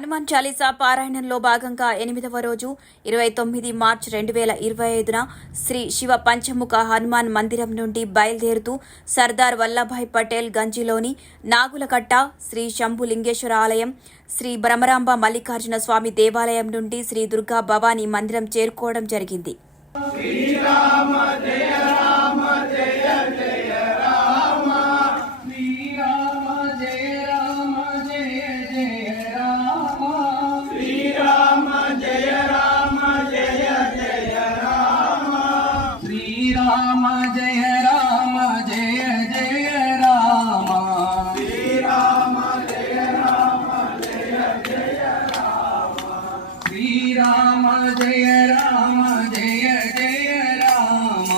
హనుమాన్ చాలీసా పారాయణంలో భాగంగా 8వ రోజు 29 మార్చి 2025న శ్రీ శివ పంచముఖ హనుమాన్ మందిరం నుండి బయలుదేరుతూ సర్దార్ వల్లభాయ్ పటేల్ గంజిలోని నాగులకట్ట శ్రీ శంభులింగేశ్వర ఆలయం, శ్రీ భ్రమరాంబ మల్లికార్జున స్వామి దేవాలయం నుండి శ్రీ దుర్గా భవానీ మందిరం చేరుకోవడం జరిగింది. శ్రీరామ జయ రామ జయ జయ రామ, శ్రీరామ జయ రామ జయ జయ రామ, శ్రీరామ జయ రామ జయ జయ రామ, శ్రీరామ జయ రామ జయ జయ రామ, శ్రీరామ జయ రామ జయ జయ రామ, శ్రీరామ జయ రామ జయ జయ రామ,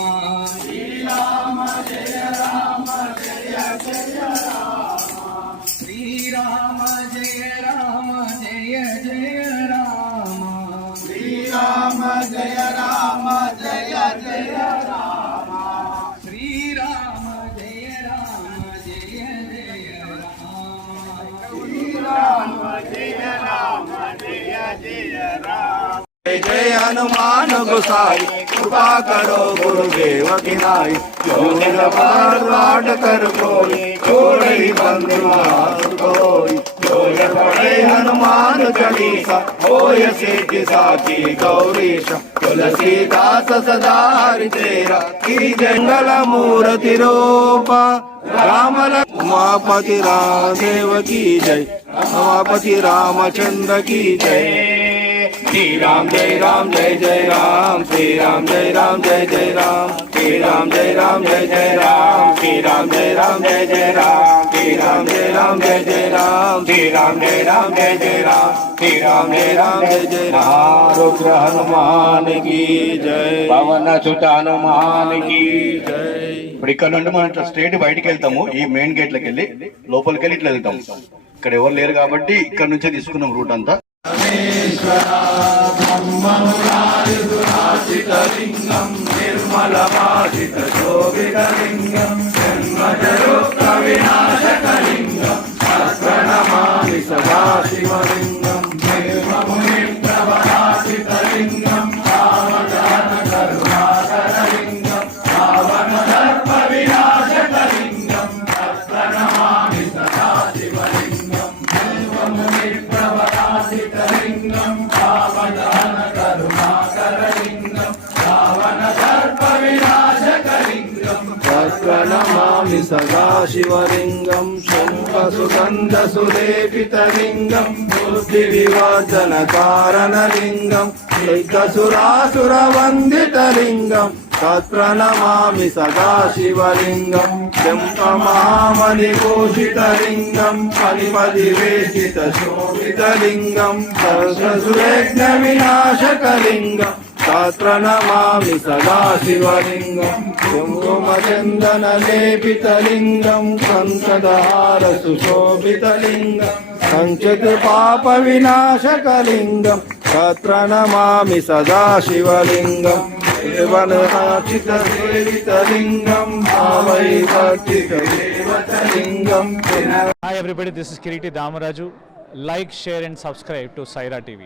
శ్రీరామ జయ రామ జయ జయ రామ, శ్రీరామ జయ రామ జయ జయ రామ, శ్రీరామ జయ రామ జయ జయ రామ, శ్రీరామ జయ రామ జయ జయ రామ, శ్రీరామ జయ రామ జయ జయ రామ। जय जय हनुमान गोसाई, कृपा करो गुरुदेव की नाई, जो निरबार कर कोई छोड़े बंधु कोई, जो पढ़े हनुमान चालीसा होय सिद्धि साखी गौरीशा, तुलसीदास सदा हरि तेरा की जंगल मूर्ति रूपा, राम उमापति रामदेव की जय, उमापति रामचंद्र की जय। श्री राम जय जय राम, श्री राम जय जय राम, श्री राम जय जय राम, श्री राम जय जय राम, श्री राम जय जय राम, श्री राम जय जय राम, श्री राम जय जय राम। रुद्र हनुमान की जय, పవన సుత హనుమాన్ की जय। ఇప్పుడు ఇక్కడ నుండి మనం ఇట్లా స్ట్రేట్ బయటికి వెళ్తాము, ఈ మెయిన్ గేట్ లోకి వెళ్ళి లోపలికి వెళ్ళి ఇట్లా వెళ్తాం. ఇక్కడ ఎవరు లేరు కాబట్టి ఇక్కడ నుంచే తీసుకున్నాం రూట్ అంతా. लिंगम निर्मलवासित शोभितलिंगम जन्मजरुक्तविनाशकलिंगम प्रणमामि सदाशिवलिंगम निर्ममुनिप्रवरासितलिंगम पावनकरुणाकरलिंगम पावनदर्पविनाशकलिंगम प्रणमामि सदाशिवलिंगम निर्ममुनिप्रवरासितलिंगम प्रणमामि सदाशिवलिंगम शंखसुगन्धसुलेपितलिंगम बुद्धिविवर्धनकारणलिंगम शैकसुरासुरवन्दितलिंगम तत्प्रणमामि सदाशिवलिंगम चम्पमहामणिभूषितलिंगम फणिपदिवेष्टितशोभितलिंगम सहस्रसुरेज्ञविनाशकलिंगम तत्प्रणमामि सदाशिवलिंगम कुङ्कुमचन्दनलेपितलिंगम संसदहारसुशोभितलिंगम सञ्चितपापविनाशकलिंगम तत्प्रणमामि सदाशिवलिंगम देवनाचितसेवितलिंगम भावैवर्तितदेवतलिंगम। Hi everybody, this is Kiriti Damaraju. Like, share and subscribe to Saira TV.